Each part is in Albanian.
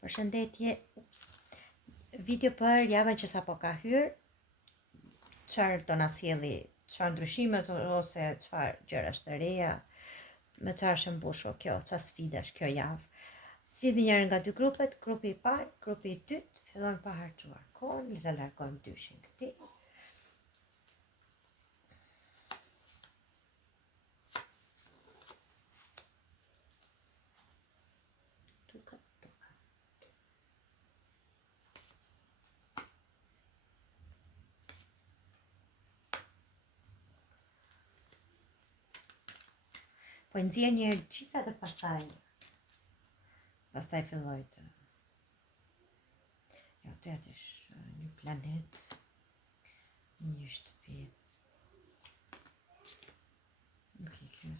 Përshëndetje. Video për javën që sapo ka hyrë. Çfarë do na sjelli, çfarë ndryshime ose çfarë gjërash të reja, me çfarë është mbushur kjo, çfarë sfidash kjo javë. Sillni njërin nga dy grupet, grupi i parë, grupi i dytë, fillojmë pa harxuar kohën, le ta largojmë dyshin këtij. Po nxjerr një herë gjitha dhe pastaj filloj të... Jo, të është një planet, një shtëpi. Nuk i kjo.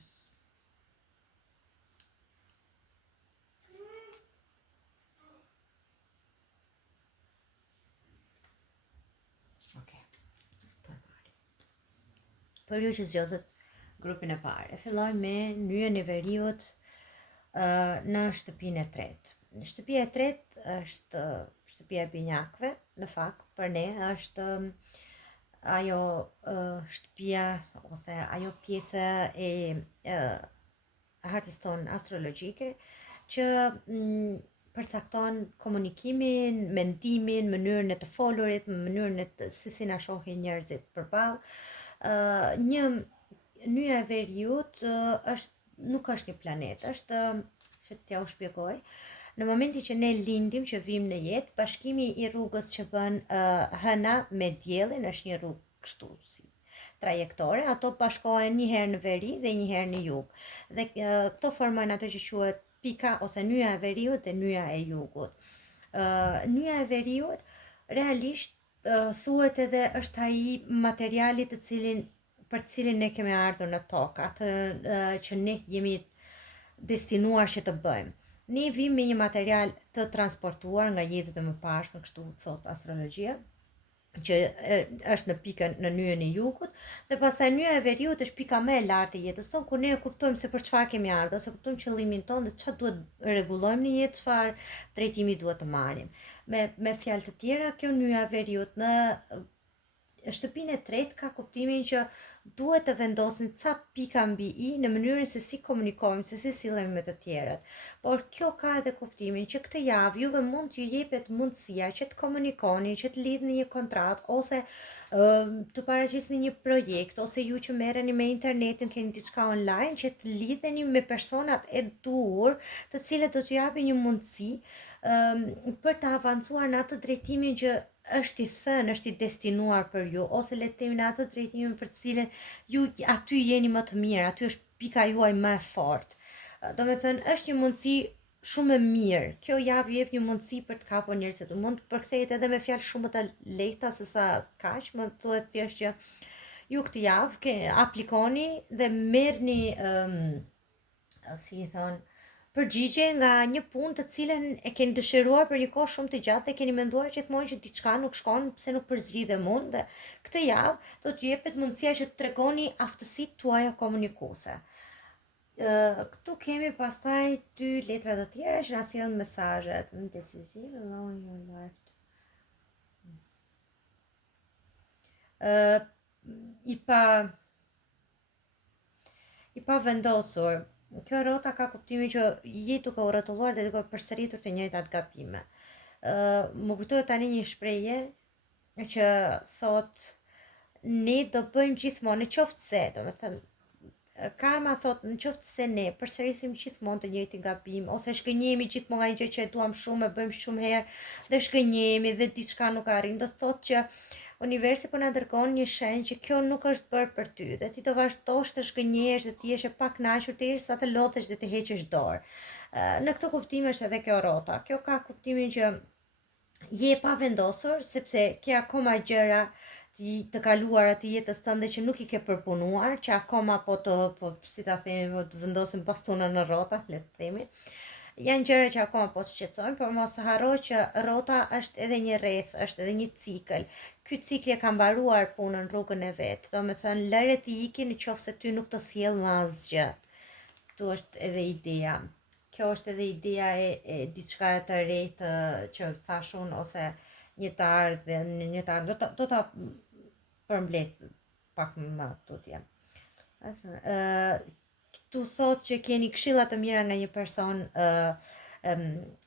Për ju që zgjodhet grupin e parë, filloj me nyjen e veriut në shtëpinë e tretë. Shtëpia e tretë është shtëpia e binjakëve, në fakt për ne është ajo shtëpia ose ajo pjesë e hartës tonë astrologjike që përcakton komunikimin, mendimin, mënyrën e të folurit, mënyrën e si na shohin njerëzit përballë. Nyja e veriut nuk është një planet, është, që t'ja u shpjegoj, në momentin që ne lindim, që vim në jetë, bashkimi i rrugës që bën hëna me diellin është një rrugë kështu si trajektore, ato bashkohen një herë në veri dhe një herë në jug. Dhe këto formojnë ato që quhet pika ose nyja e veriut dhe nyja e jugut. Nyja e veriut realisht thuhet edhe është ai materiali për cilin ne kemi ardhur në tokë, atë që ne jemi destinuar që të bëjmë. Ne vim me një material të transportuar nga jetët e mëparshme, kështu thot astrologjia, që është në pikën në nyjen e jugut, dhe pastaj nyja e veriut është pika më e lartë e jetës tonë, ku ne kuptojmë se për çfarë kemi ardhur, ose kuptojmë qëllimin tonë dhe çfarë duhet rregullojmë në jetë, çfarë drejtimi duhet të marrim. Me fjalë të tjera, kjo nyja e veriut në shtëpinë e tretë ka kuptimin që duhet të vendosin ca pika mbi i në mënyrën se si komunikojmë, se si sillemi me të tjerët. Por kjo ka edhe kuptimin që këtë javë juve mund t'ju jepet mundësia që të komunikoni, që të lidhni një kontratë ose të paraqisni një projekt, ose ju që merreni me internetin, keni diçka online, që të lidheni me personat e duhur, të cilët do t'ju japin një mundësi për të avancuar në atë drejtimin që është i thënë, është i destinuar për ju, ose le të themi në atë drejtimin për të cilën ju aty jeni më të mirë, aty është pika juaj më e fortë. Domethënë është një mundësi shumë e mirë. Kjo javë jep një mundësi për të kapur njerëzit. Mund të përkthehet edhe me fjalë shumë të lehta se sa kaq, më thuhet thjesht që ju këtë javë aplikoni dhe merrni si i thon përgjigje nga një punë të cilën e keni dëshiruar për një kohë shumë të gjatë dhe keni menduar gjithmonë që diçka nuk shkon, pse nuk përzgjidhem unë, dhe këtë javë do t'ju jepet mundësia që të tregoni aftësitë tuaja komunikuese. Këtu kemi pastaj dy letra të tjera që na sjellin mesazhet. Decisive, allowing your life. I pa vendosur. Kjo rrota ka kuptimin që je duke u rrotulluar dhe duke përsëritur të njëjtat gabime. Më kujtohet tani një shprehje që thot ne do bëjmë gjithmonë, në qoftë se, domethënë karma thot në qoftë se ne përsërisim gjithmonë të njëjtin gabim, ose shkënjehemi gjithmonë nga një gjë që e duam shumë, e bëjmë shumë herë dhe shkënjehemi dhe diçka nuk arrin, do thot që universi po na dërgon një shenjë që kjo nuk është bërë për ty, dhe ti do vazhdosh të shkënjehesh dhe ti jesh e pakënaqur derisa të lodhesh dhe të heqësh dorë. Në këtë kuptim është edhe kjo rrota. Kjo ka kuptimin që je pa vendosur, sepse ke akoma gjëra të kaluara të jetës tënde që nuk i ke përpunuar, që akoma si ta themi, të vendosim bastonën në rrota, le të themi. Janë gjëra që akoma po shqetësojnë, por mos harro që rrota është edhe një rreth, është edhe një cikël. Ky cikël e ka mbaruar punën, rrugën e vet. Domethënë lëre të ikin nëse ty nuk të sjell më asgjë. Ktu është edhe ideja. kjo është edhe ideja e diçka të re që thash unë ose një të ardhmë, do ta përmbledh pak më tutje. Këtu thot që keni këshilla të mira nga një person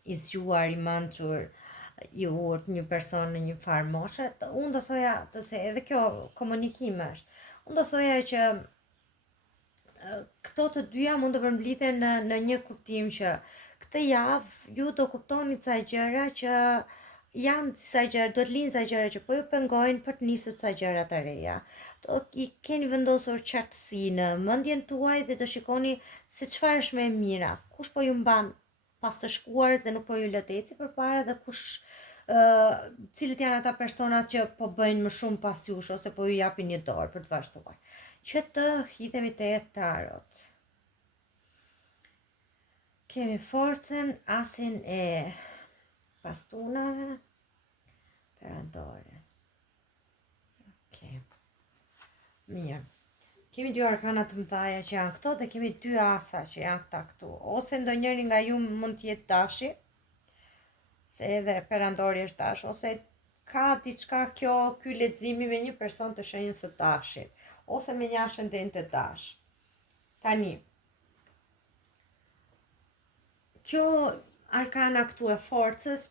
i zgjuar, i mençur, i urt, një person në një farë moshe. Unë do thoja, edhe kjo komunikim është. Unë do thoja që këto të dyja mund të përmblidhen në një kuptim që këtë javë ju do kuptoni ca gjëra që janë disa gjëra, do të linë disa gjëra që po ju pengojnë për të nisur ca gjëra të reja. I keni vendosur qartësi në mendjen tuaj dhe do shikoni se çfarë është më e mira, kush po ju mban pas të shkuarës dhe nuk po ju lë të eci përpara dhe cilët janë ata personat që po bëjnë më shumë pas jush ose po ju japin një dorë për të vazhduar. Që të hidhemi te tarot. Kemi forcën, asin e bastunave, perandore. Mirë. Kemi dy arkana të mëdha që janë këto dhe kemi dy asa që janë këtu. Ose ndonjëri nga ju mund të jetë dashi, se edhe perandori është dash, ose ka diçka ky leximi me një person të shenjës së dashit, ose me një ascendent të dash. Tani, kjo arkana këtu e forcës,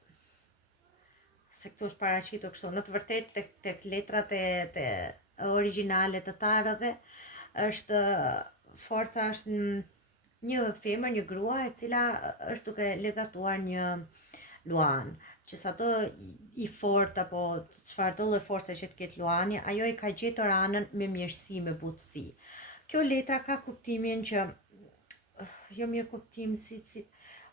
se këtu është paraqitur kështu, në të vërtetë tek letrat e origjinale të tarove, është forca është një femër, një grua e cila është duke lexatuar një luan, që sado i fort apo çfarë do lloj force që të ketë luani, ajo i ka gjetur anën me mirësi, me butësi. Kjo letra ka kuptimin që jo mirë kuptim si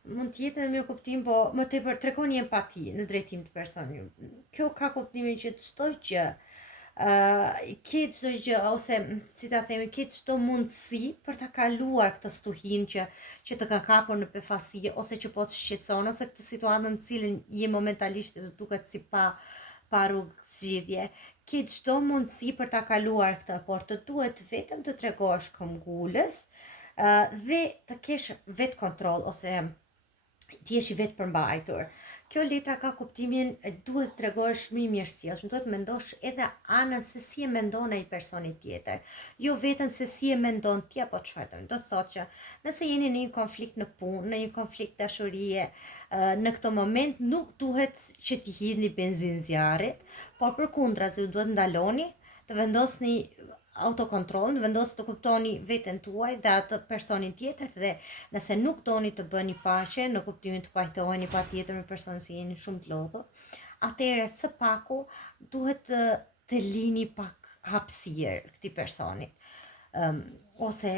mund të jetë edhe mirë kuptim, po më tepër tregon një empati në drejtim të personit. Kjo ka kuptimin që çdo gjë ke çdo gjë ose si ta themi, ke çdo mundësi për ta kaluar këtë stuhin që të ka kapur në befasi ose që po të shqetëson ose këtë situatën në cilën je momentalisht të duket si pa rrugë zgjidhje. Ke çdo mundësi për ta kaluar këtë, por të duhet vetëm të tregosh këmbgulës dhe të kesh vetë kontroll ose ti jesh i vetë përmbajtur. Kjo letra ka kuptimin duhet të tregosh më mirësi, ose duhet të mendosh edhe anën se si e mendon ai personi tjetër, jo vetëm se si e mendon ti apo çfarë. Do të thotë që nëse jeni në një konflikt në punë, në një konflikt dashurie, në këtë moment nuk duhet që t'i hidhni benzinë zjarrit, por përkundrazi ju duhet ndaloni, të vendosni autokontroll, vendosni të kuptoni veten tuaj dhe atë personin tjetër dhe nëse nuk doni të bëni paqe, në kuptimin të pajtoheni patjetër me personin se jeni shumë të lodhur, atëherë së paku duhet të lini pak hapësirë këtij personit. Ose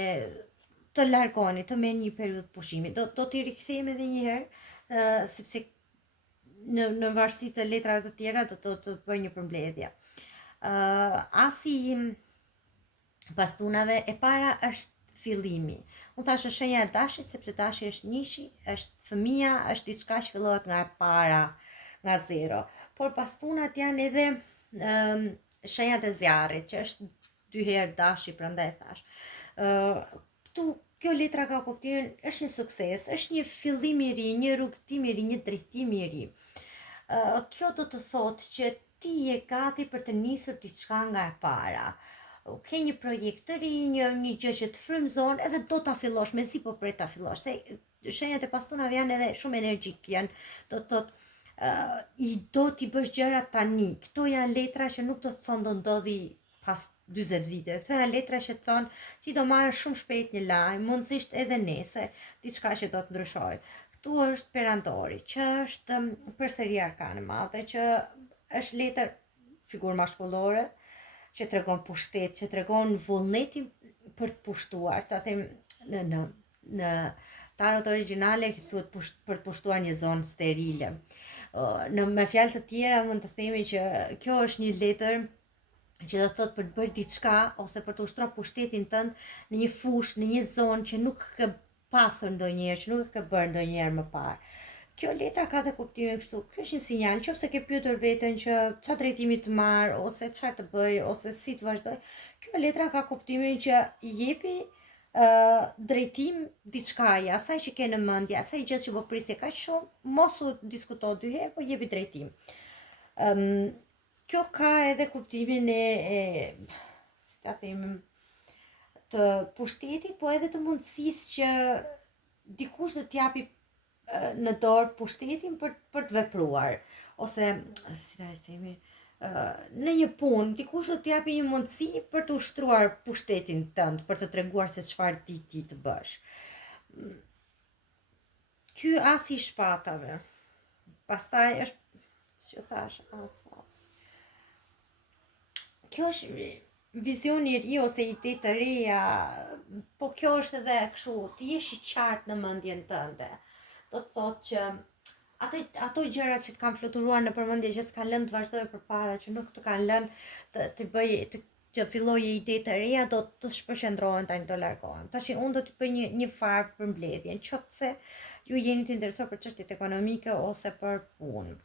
të largoni, të merrni një periudhë pushimi. Do t'i rikthejmë edhe një herë, sepse në varësi të letrave të tjera do të bëj një përmbledhje. Asi bastunave e para është fillimi. Unë thashë është shenja e dashit, sepse dashi është nishi, është fëmia, është diçka që fillohet nga e para, nga zero. Por bastunat janë edhe shenjat e zjarrit, që është 2 herë dashi, prandaj thash. Kjo letra ka kuptimin, është një sukses, është një fillim i ri, një rrugëtim i ri, një drejtim i ri. Kjo do të thotë që ti je gati për të nisur diçka nga e para. Ke një projekt të ri, një gjë që të frymëzon, edhe do ta fillosh, mezi po prej ta fillosh. Se shenjat e bastunave janë edhe shumë energjik, do t'i bësh gjërat tani. Këto janë letra që nuk do të thonë do ndodhi pas 40 vite. Këto janë letra që thonë ti do marrë shumë shpejt një lajm, mundësisht edhe nesër, diçka që do të ndryshojë. Këtu është perandori, që është përsëri arkane madhe, që është letër figurë maskullore, që tregon pushtet, që tregon vullnetin për të pushtuar. Ta them në tarot origjinale thuhet për të pushtuar një zonë sterile. Me fjalë të tjera mund të themi që kjo është një letër që do thotë për të bërë diçka ose për të ushtruar pushtetin tënd në një fushë, në një zonë që nuk ke pasur ndonjëherë, që nuk e ke bërë ndonjëherë më parë. Kjo letra ka të kuptimin kështu, kjo është një sinjal, nëse ke pyetur veten që çfarë drejtimi të marr ose çfarë të bëj ose si të vazhdoj, kjo letra ka kuptimin që jepi drejtim diçkaje, asaj që ke në mendje, asaj gjë që po prisje kaq shumë, mos u diskuto dy herë, po jepi drejtim. Kjo ka edhe kuptimin si ta them, të pushtetit, po edhe të mundësisë që dikush do t'japi në dorë pushtetin për të vepruar, ose si ta themi, në një punë, dikush do t'japi një mundësi për të ushtruar pushtetin tënd, për të treguar se çfarë ti të bësh. Ky as I shpatave. Pastaj është, që thash, as. Kjo është vizioni I ri ose ide të reja, po kjo është edhe kështu, ti jesh I qartë në mendjen tënde. Do të thotë që ato gjëra që të kanë fluturuar në përmendje që s'kan lënë të vazhdojë përpara, që nuk të kanë lënë të fillojë ide të reja, do të shpërqendrohen tani do largohen. Tash unë do të bëj një farë përmbledhje, qoftë ju jeni të interesuar për çështjet ekonomike ose për punë.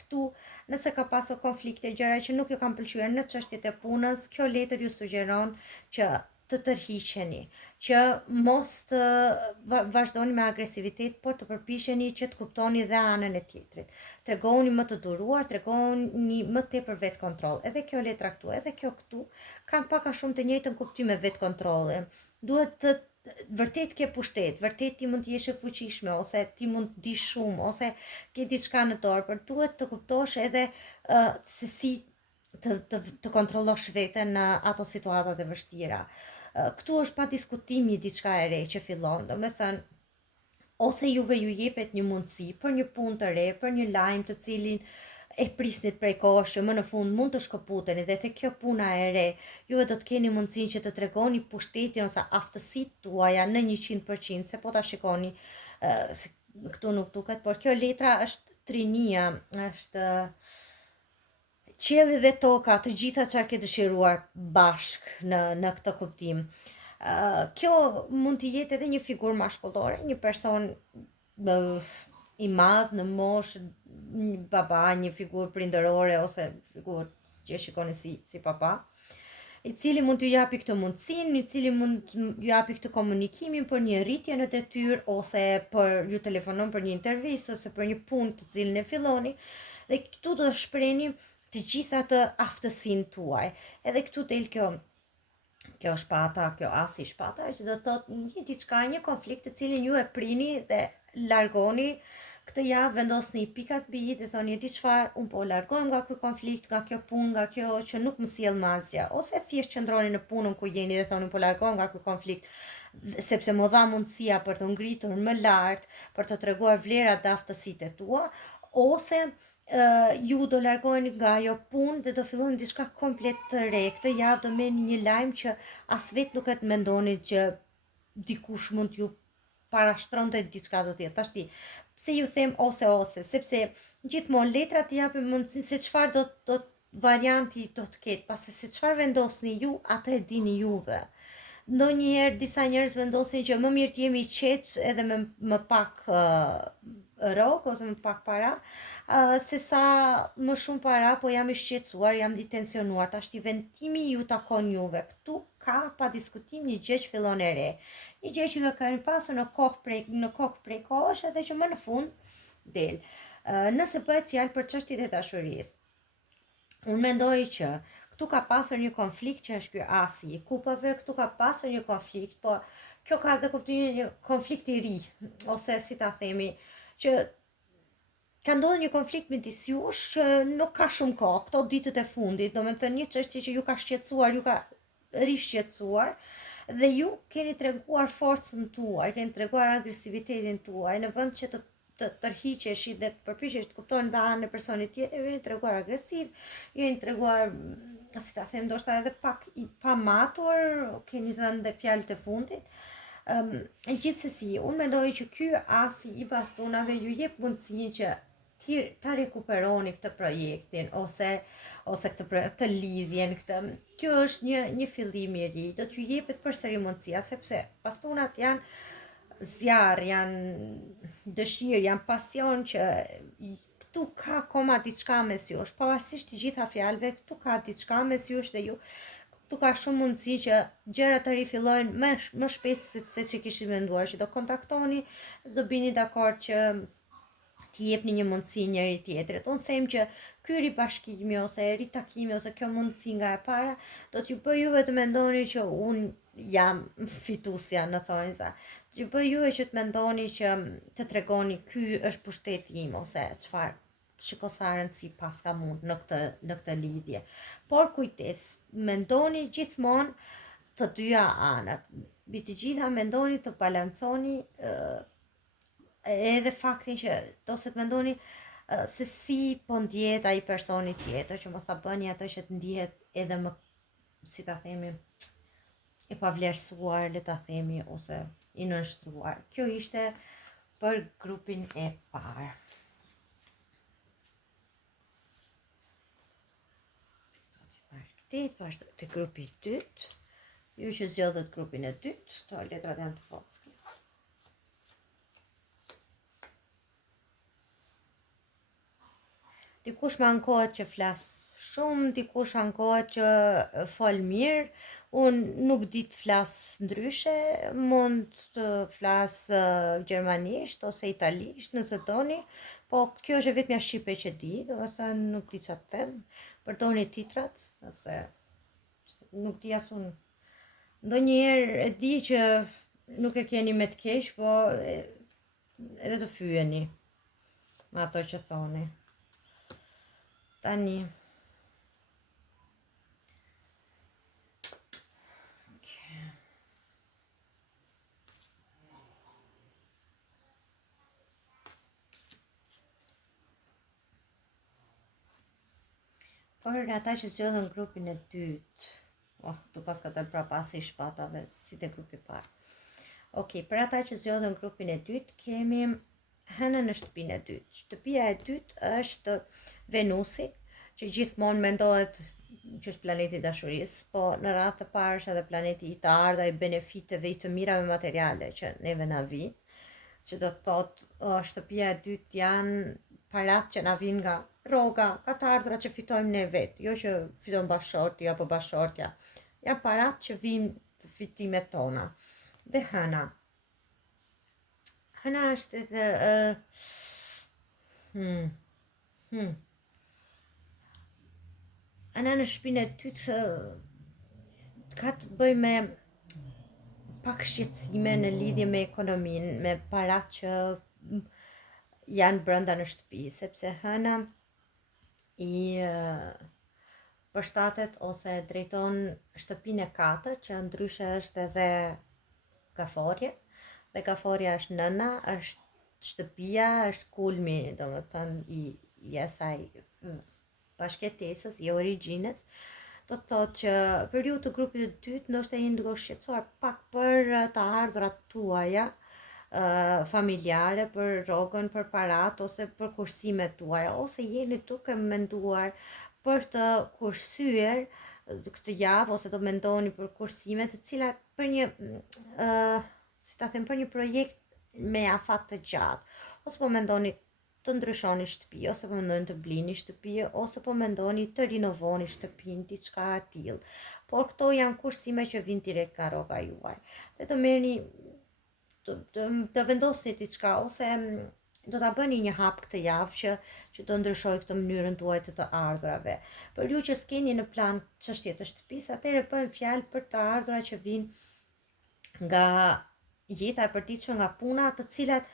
Këtu, nëse ka pasur konflikte, gjëra që nuk ju kanë pëlqyer në çështjet e punës, kjo letër ju sugjeron që të tërhiqeni, që mos të vazhdoni me agresivitet, por të përpiqeni që të kuptoni dhe anën e tjetrit. Tregoni më të duruar, tregoni më tepër vetë kontroll. Edhe kjo letra këtu, edhe kjo këtu kanë pak a shumë të njëjtën kuptim me vetë kontrolli. Duhet të vërtet ke pushtet, vërtet ti mund të jesh e fuqishme, ose ti mund të di shumë, ose ke diçka në dorë, por duhet të kuptosh edhe se si të kontrollosh veten në ato situatat e vështira. Këtu është pa diskutim një diçka e re që fillon, do me thënë, ose juve ju jepet një mundësi për një punë të re, për një lajm të cilin e prisnit prej kohësh që më në fund mund të shkëputeni dhe te kjo puna e re, juve do të keni mundësinë që të tregoni pushtetin ose aftësitë tuaja në 100%, se po ta shikoni, këtu nuk duket, por kjo letra është trinia, është qielli dhe toka, të gjitha çfarë ke dëshiruar bashk në këtë kuptim. Kjo mund të jetë edhe një figurë mashkullore, një person I madh në moshë, një baba, një figurë prindërore ose figurë që e shikoni si papa, I cili mund t'ju japi këtë mundësinë, I cili mund t'ju japi këtë komunikimin për një rritje në detyrë, ose për ju telefonon për një intervistë, ose për një punë të cilën e filloni, dhe këtu do të shprehni të gjitha të aftësinë tuaj. Edhe këtu del kjo shpata, kjo asi shpata, që do të thotë një diçka, një konflikt të cilin ju e prini dhe largoni. Këtë javë vendosni pikat mbi I dhe thoni di çfarë, unë po largohem nga ky konflikt, nga kjo punë, nga kjo që nuk më sjell më asgjë, ose thjesht qëndroni në punën ku jeni dhe thoni po largohem nga ky konflikt sepse më dha mundësia për të ngritur më lart, për të treguar vlerat dhe aftësitë e tua, ose ju do largoheni nga ajo punë dhe do filloni diçka komplet të re. Këtë javë do merrni një lajm që as vetë nuk e të mendoni që dikush mund t'ju parashtronte diçka do tjetër. Tash ti, pse ju them ose, sepse gjithmonë letrat japin mundësinë se çfarë do varianti do të ketë, pasi se çfarë vendosni ju, atë e dini juve. Ndonjëherë disa njerëz vendosin që më mirë të jemi qetë edhe me më pak rrok ose më pak para, se sa më shumë para, po jam I shqetësuar, jam I tensionuar. Tash ti vendimi ju takon juve. Këtu ka pa diskutim një gjë që fillon e re. Një gjë që ju keni pasur në kokë prej kohësh edhe që më në fund del. Nëse bëhet fjalë për çështjet e dashurisë, unë mendoj që këtu ka pasur një konflikt që është ky asi I kupave, këtu ka pasur një konflikt, po kjo ka dhe kuptimin një konflikt I ri, ose si ta themi, që ka ndodhur një konflikt midis jush që nuk ka shumë kohë, këto ditët e fundit, domethënë një çështje që ju ka shqetësuar, ju ka rishqetësuar, dhe ju keni treguar forcën tuaj, keni treguar agresivitetin tuaj, në vend që të tërhiqesh dhe të përpiqesh të kuptoni dhe anën e personit tjetër, ju jeni treguar agresiv, ju jeni treguar, si ta them, ndoshta edhe pak I pamatur, keni thënë dhe fjalët e fundit. Gjithsesi, unë mendoj që ky asi I bastonave ju jep mundësinë që ta rekuperoni këtë projektin ose këtë lidhjen, kjo është një fillim I ri, do t'ju jepet përsëri mundësia, sepse bastonat janë zjarr, janë dëshirë, janë pasion që këtu ka akoma diçka mes jush, pavarësisht të gjitha fjalëve, këtu ka diçka mes jush dhe ju tu ka shumë mundësi që gjërat të rifillojnë më shpejt se që kishit menduar, që do kontaktoni, do bini dakord që t'i jepni një mundësi njëri tjetrit. Unë them që ky ribashkimi ose ritakimi ose kjo mundësi nga e para do t'ju bëj juve të mendoni që unë jam fitusja në thonjza. T'ju bëj juve që të mendoni që të tregoni ky është pushteti im ose çfarë shiko sa rëndësi pas ka mund në këtë lidhje. Por kujdes, mendoni gjithmonë të dyja anët. Mbi të gjitha mendoni të balanconi edhe faktin që ose të mendoni se si po ndjehet ai personi tjetër, që mos ta bëni atë që të ndihet edhe më, si ta themi, e pavlerësuar, le ta themi, ose i nënshtruar. Kjo ishte për grupin e parë. Vazhdoj te grupi i dytë. Ju që zgjodhët grupin e dytë, këto letrat janë të voskla. Dikush më ankohet që flas shumë, dikush ankohet që fol mirë. Unë nuk di të flas ndryshe, mund të flas gjermanisht ose italisht nëse doni, po kjo është vetëm shqipe që di, do të thënë nuk di çfarë të them. Përdorni titrat, ose nuk di as unë. Ndonjëherë e di që nuk e keni me të keq, po edhe të fyeni me ato që thoni. Tani. Por ata që zgjodhen grupin e dytë, tu pas ka të prapasi shpatave, si te grupi parë. Ok, për ata që zgjodhen grupin e dytë, kemi hënën në shtëpinë e dytë. Shtëpia e dytë është Venusi, që gjithmonë mendohet që është planeti i dashurisë, po në radhë të parë është edhe planeti i të ardha, i benefiteve, i të mirave materiale që neve na vijnë, që do të thotë shtëpia e dytë janë parat që na vijnë nga rroga, ka të ardhurat që fitojmë ne vetë, jo që fiton bashorti apo bashortja. Janë parat që vijnë të fitimet tona. Dhe hëna. Hëna është edhe Hëna në shtëpinë e dytë ka të bëj me pak shqetësime në lidhje me ekonominë, me parat që janë brenda në shtëpi, sepse hëna i përshtatet ose drejton shtëpinë e katërt, që ndryshe është edhe gaforje, dhe gaforja është nëna, është shtëpia, është kulmi, domethënë i asaj bashkëtesës, i origjinës. Do të thotë që për ju të grupit të dytë ndoshta jeni duke u shqetësuar pak për të ardhurat tuaja familjare, për rrogën, për parat ose për kursimet tuaja, ose jeni duke menduar për të kursyer këtë javë, ose do mendoni për kursime të cilat për një si ta them, për një projekt me afat të gjatë, ose po mendoni të ndryshoni shtëpi, ose po mendoni të blini shtëpi, ose po mendoni të rinovoni shtëpinë, diçka e tillë. Por këto janë kursime që vijnë direkt nga rroga juaj. Dhe të merrni të vendosni diçka, ose do ta bëni një hap këtë javë që do ndryshoj këtë mënyrën tuaj të ardhurave. Për ju që s'keni në plan çështje të shtëpisë, atëherë bëjmë fjalë për të ardhurat që vijnë nga jeta e përditshme, nga puna, të cilat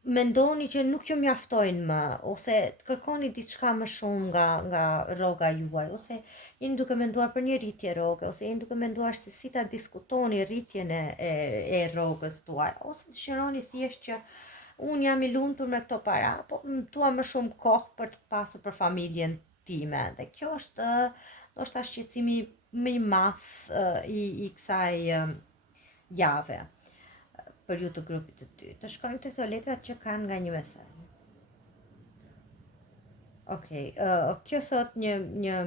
mendoni që nuk ju mjaftojnë më, ose të kërkoni diçka më shumë nga rroga juaj, ose jeni duke menduar për një rritje rroge, ose jeni duke menduar se si ta diskutoni rritjen e rrogës tuaj, ose dëshironi thjesht që unë jam i lumtur me këto para, po dua më shumë kohë për të pasur për familjen time. Dhe kjo është ndoshta shqetësimi më i madh i kësaj jave për ju të grupit të dytë. Të shkojmë të këto letrat që kanë nga një mesazh. Okej, kjo thot një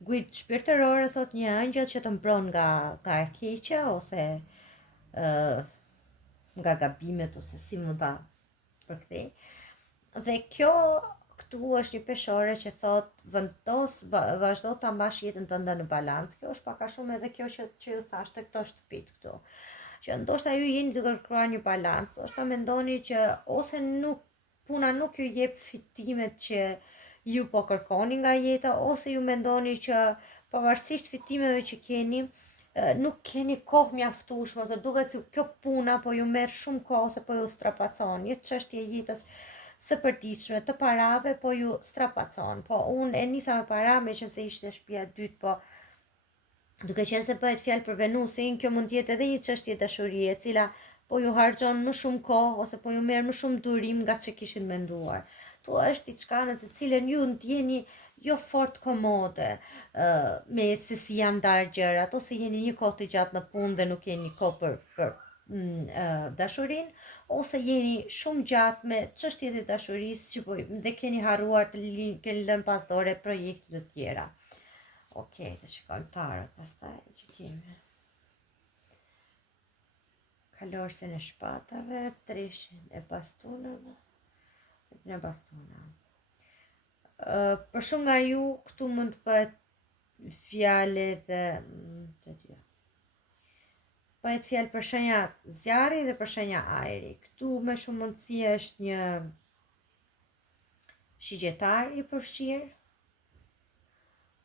guid shpirtërore, thot një angjëll që të mbron nga e keqja, ose nga gabimet, ose si mund ta përkthej. Dhe këtu është një peshore që thot vazhdo ta mbash jetën tënde në balancë. Kjo është pak a shumë edhe kjo që ju thash tek këto shtëpit këtu. Që ndoshta ju jeni duke kërkuar një balancë, ndoshta mendoni që ose puna nuk ju jep fitimet që ju po kërkoni nga jeta, ose ju mendoni që pavarësisht fitimeve që keni, nuk keni kohë mjaftueshme, ose duket se kjo puna po ju merr shumë kohë ose po ju strapacon. Një çështje e jetës së përditshme të parave po ju strapacon. Po unë e nisa me para me që se ishte shtëpia e dytë, po duke qenë se bëhet fjalë për Venusin, kjo mund të jetë edhe një çështje dashurie, e cila po ju harxhon më shumë kohë ose po ju merr më shumë durim nga ç'e kishin menduar. Tu është diçka në të cilën ju ndjeni jo fort komode me se si janë ndarë gjërat, ose jeni një kohë të gjatë në punë dhe nuk jeni kohë për dashurin, ose jeni shumë gjatë me çështjet e dashurisë dhe keni harruar keni lënë pas dore projekte të tjera. Okej, të shikojmë tarot pastaj që kemi. Kalorësin e shpatave, treshin e bastonave, e bastonave. Për shumë nga ju këtu mund të bëhet fjalë dhe të dyja. Bëhet fjalë për shenja zjarri dhe për shenja ajri. Këtu me shumë mundësi është një shigjetar i përfshirë,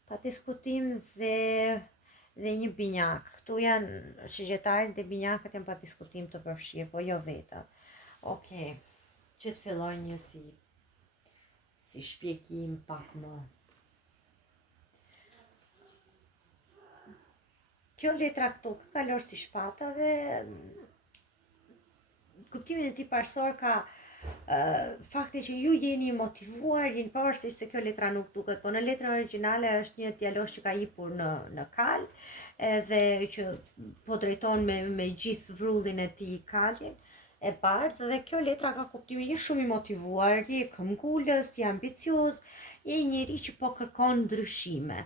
pa diskutim, dhe një binjak. Këtu janë shigjetarit dhe binjakët janë pa diskutim të përfshirë, po jo vetëm. Okej, që të filloj një si shpjegim pak më. Kjo letra këtu, kalor si shpatave, kuptimin e tij parsor ka fakti që ju jeni motivuar, jeni pavarësisht se kjo letra nuk duket, po në letrën origjinale është një djalosh që ka hipur në kal, edhe që po drejton me gjithë vrullin e tij kalin e bardhë, dhe kjo letra ka kuptimin je shumë i motivuar, je këmbgulës, je ambicioz, je një njeri që po kërkon ndryshime.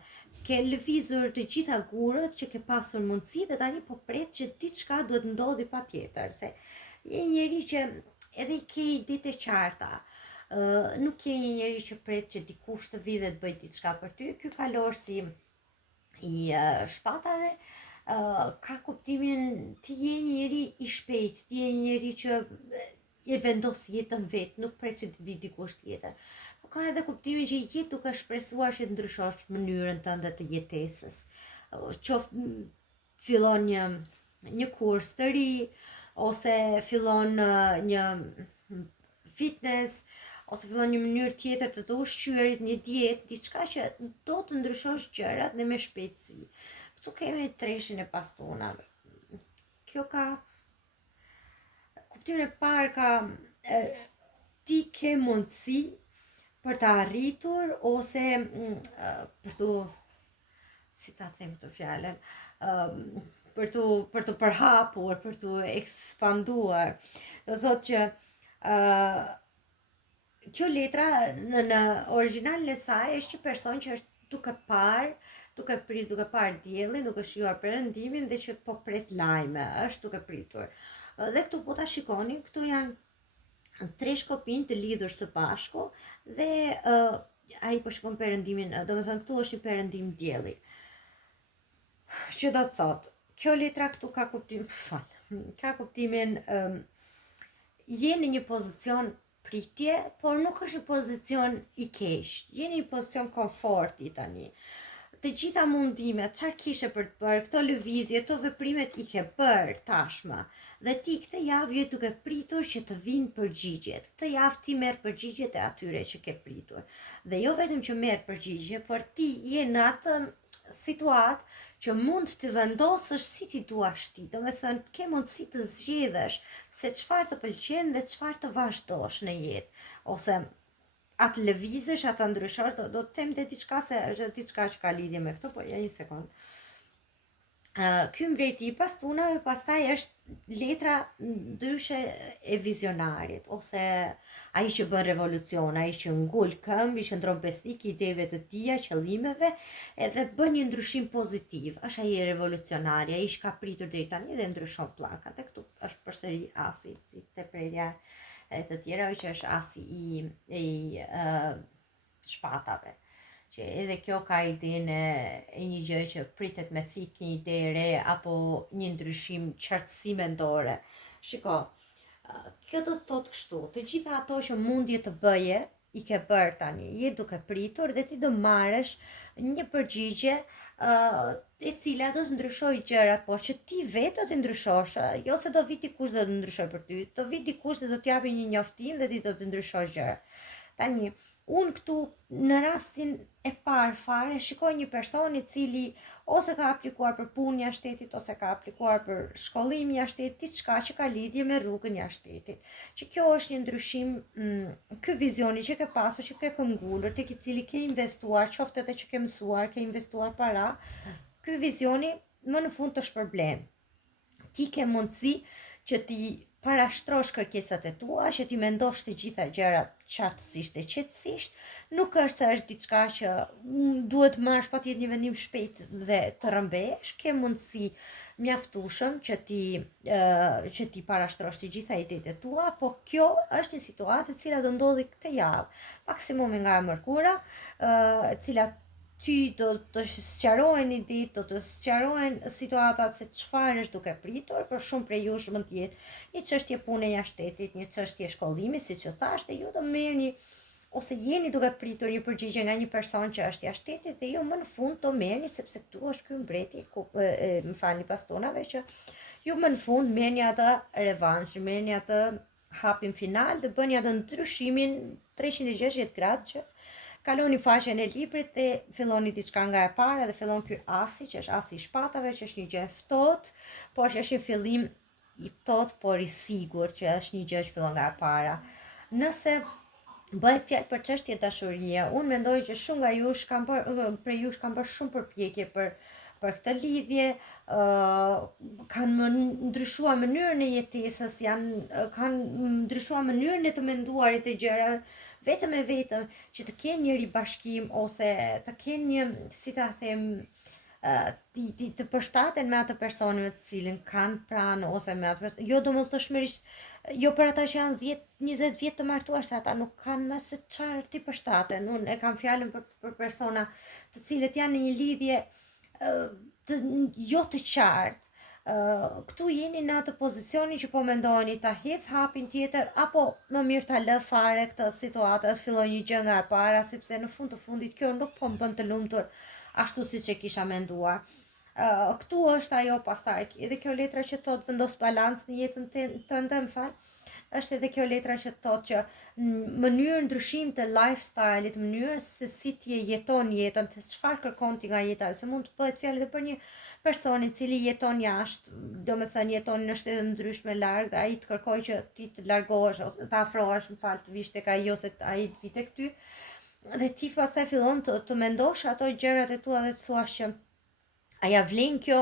Ke lëvizur të gjitha gurët që ke pasur mundësi dhe tani po pret që diçka duhet ndodhi patjetër, se je një njeri që edhe i ke ditë e qarta. Nuk je një njeri që pret që dikush të vi dhe të bëj diçka për ty. Ky kalor si i shpatave ka kuptimin ti je një njeri i shpejt, ti je një njeri që e vendos jetën vet, nuk pret që të vi dikush tjetër. Po ka edhe kuptimin që je duke shpresuar që të ndryshosh mënyrën tënde të jetesës. Qoftë fillon një kurs të ri, ose fillon një fitness, ose fillon një mënyrë tjetër të ushqyerit, një dietë, diçka që do të ndryshosh gjërat dhe me shpejtësi. Këtu kemi treshin e bastonave. Kjo ka kuptimin e parë, ka ti ke mundësi për të arritur ose për të, si ta them të fjalën, për të përhapur, për të ekspanduar. Do thotë që kjo letra në origjinalin e saj është një person që është duke parë diellin, duke shijuar perëndimin dhe që po pret lajme, është duke pritur. Dhe këtu po ta shikoni, këtu janë tre shkopinj të lidhur së bashku dhe ai po shikon perëndimin, domethënë këtu është një perëndim dielli. Që do të thotë, kjo letra këtu ka kuptimin je në një pozicion pritje, por nuk është një pozicion i keq. Je në një pozicion komforti tani. Të gjitha mundimet, çfarë kishe për të bërë, këto lëvizje, këto veprimet i ke bërë tashmë. Dhe ti këtë javë je duke pritur që të vinë përgjigjet. Këtë javë ti merr përgjigjet e atyre që ke pritur. Dhe jo vetëm që merr përgjigje, por ti je në atë situatë që mund të vendosësh si ti duash ti. Domethënë ke mundësi të zgjedhësh se çfarë të pëlqen dhe çfarë të vazhdosh në jetë, ose atë lëvizësh, atë ndryshosh. Do të them diçka se është diçka që ka lidhje me këtë, po ja një sekond. Ky mbreti i bastonave pastaj është letra ndryshe e vizionarit, ose ai që bën revolucion, ai që ngul këmbë, i shndron besnik ideve të tija, qëllimeve, edhe bën një ndryshim pozitiv. Është ai revolucionari, ai që ka pritur deri tani dhe ndryshon pllakat. E këtu është përsëri asi, si te prerja e të tjera, që është asi i shpatave. Që edhe kjo ka idenë e një gjë që pritet me thik një ide e re apo një ndryshim qartësi mendore. Shiko, kjo do të thotë kështu, të gjitha ato që mundje të bëje, i ke bërë tani, je duke pritur dhe ti do marrësh një përgjigje e cila do të ndryshoj gjërat, por që ti vetë do të ndryshosh, jo se do vi dikush dhe do të ndryshoj për ty, do vi dikush dhe do t'japi një njoftim dhe ti do të ndryshosh gjërat. Tani, unë këtu në rastin e parë fare shikoj një person i cili ose ka aplikuar për punë jashtë shtetit ose ka aplikuar për shkollim jashtë shtetit, diçka që ka lidhje me rrugën jashtë shtetit. Që kjo është një ndryshim, ky vizioni që ke pasur, që ke këmbgulur, tek i cili ke investuar, qoftë edhe që ke mësuar, ke investuar para, ky vizioni më në fund të shpërblen. Ti ke mundësi që ti parashtrosh kërkesat e tua, që ti mendosh të gjitha gjërat qartësisht e qetësisht, nuk është se është diçka që duhet marrësh patjetër një vendim shpejt dhe të rrëmbehesh, ke mundësi mjaftueshëm që ti parashtrosh të gjitha idetë e tua, po kjo është një situatë e cila do ndodhi këtë javë, maksimumi nga e mërkura, e cila ty do të sqarohen idetë, do të sqarohen situatat se çfarë është duke pritur, për shumë prej jush mund të jetë një çështje pune jashtë shtetit, një çështje shkollimi, siç e thash, dhe ju do merrni ose jeni duke pritur një përgjigje nga një person që është jashtë shtetit dhe ju më në fund do merrni, sepse këtu është ky mbreti, më falni pastonave, që ju më në fund merrni atë revansh, merrni atë hapin final dhe bëni atë ndryshimin 360 gradë që kaloni faqen e librit dhe filloni diçka nga e para dhe fillon ky asi, që është asi i shpatave, që është një gjë e ftohtë, por që është një fillim i ftohtë por i sigurt, që është një gjë që fillon nga e para. Nëse bëhet fjalë për çështje dashurie, unë mendoj që shumë nga jush prej jush kanë bërë shumë përpjekje për këtë lidhje, kanë ndryshuar mënyrën e jetesës, kanë ndryshuar mënyrën e të menduarit e gjërave, vetëm e vetëm që të kenë një ribashkim ose të kenë një, si ta them, të përshtaten me atë personin me të cilin kanë pranë ose me atë person, jo domosdoshmërisht, jo për ata që janë 10-20 vjet të martuar, se ata nuk kanë më se çfarë ti përshtaten. Unë e kam fjalën për persona të cilët janë në një lidhje jo të qartë. Këtu jeni në atë pozicionin që po mendoni ta hedh hapin tjetër apo më mirë ta lë fare këtë situatë, të filloj një gjë nga e para, sepse në fund të fundit kjo nuk po më bën të lumtur ashtu siç e kisha menduar. Këtu është ajo pastaj, edhe kjo letra që thot vendos balans në jetën tënde, më fal, është edhe kjo letra që thotë që mënyrë ndryshim të lifestyle-it, mënyrë se si ti e jeton jetën, të çfarë kërkon ti nga jeta, se mund të bëhet fjalë edhe për një person i cili jeton jashtë, domethënë jeton në shtete ndryshme larg, ai të kërkojë që ti të largohesh ose të afrohesh, të vish tek ai ose ai të vi tek ty. Dhe ti pastaj fillon të mendosh ato gjërat e tua dhe të thuash që a ja vlen kjo?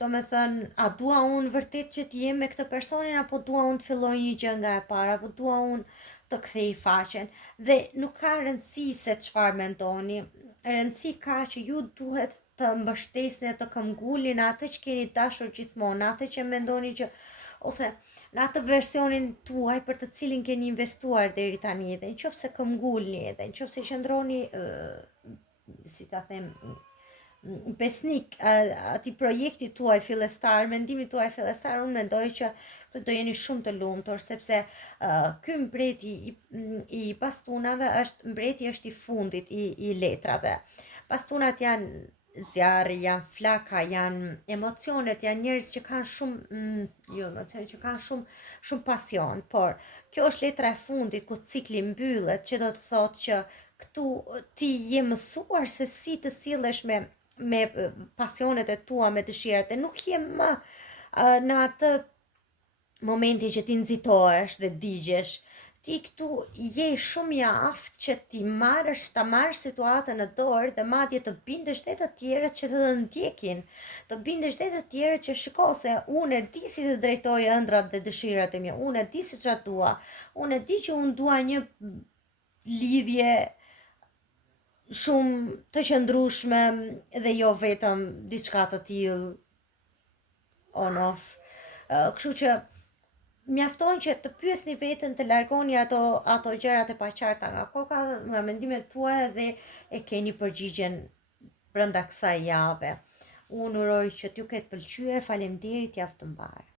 Do me thënë, a dua unë vërtet që t'jem me këtë personin, apo dua unë të filloj një gjë nga e para, apo dua unë të kthej faqen. Dhe nuk ka rëndësi se çfarë mendoni, rëndësi ka që ju duhet të mbështesni, të këmbgulni atë që keni dashur gjithmonë, atë që mendoni që, ose në atë versionin tuaj për të cilin keni investuar deri tani, dhe nëse këmbgulni, dhe nëse qëndroni, si ta them, besnik atij projekti tuaj fillestar, mendimit tuaj fillestar, unë mendoj që do jeni shumë të lumtur, sepse ky mbreti i bastunave është i fundit i letrave. Bastunat janë zjarri, janë flaka, janë emocionet, janë njerëz që kanë që kanë shumë pasion, por kjo është letra e fundit ku cikli mbyllet, që do të thotë që këtu ti je mësuar se si të sillesh me pasionet e tua, me dëshirat, e nuk je më në atë momenti që ti nxitohesh dhe digjesh. Ti këtu je shumë i aftë që ta marrësh situatën në dorë dhe madje të bindesh dhe të tjerët që të ndjekin, të bindesh dhe të tjerët që shiko se unë e di si të drejtoj ëndrat dhe dëshirat e mia, unë e di si çfarë dua, unë e di që unë dua një lidhje shumë të qëndrueshme dhe jo vetëm diçka të tillë on off. Kështu që mjafton që të pyesni veten, të largoni ato gjërat e paqarta nga koka, nga mendimet tuaja dhe e keni përgjigjen brenda kësaj jave. Unë uroj që t'ju ketë pëlqyer, faleminderit, javë të mbar.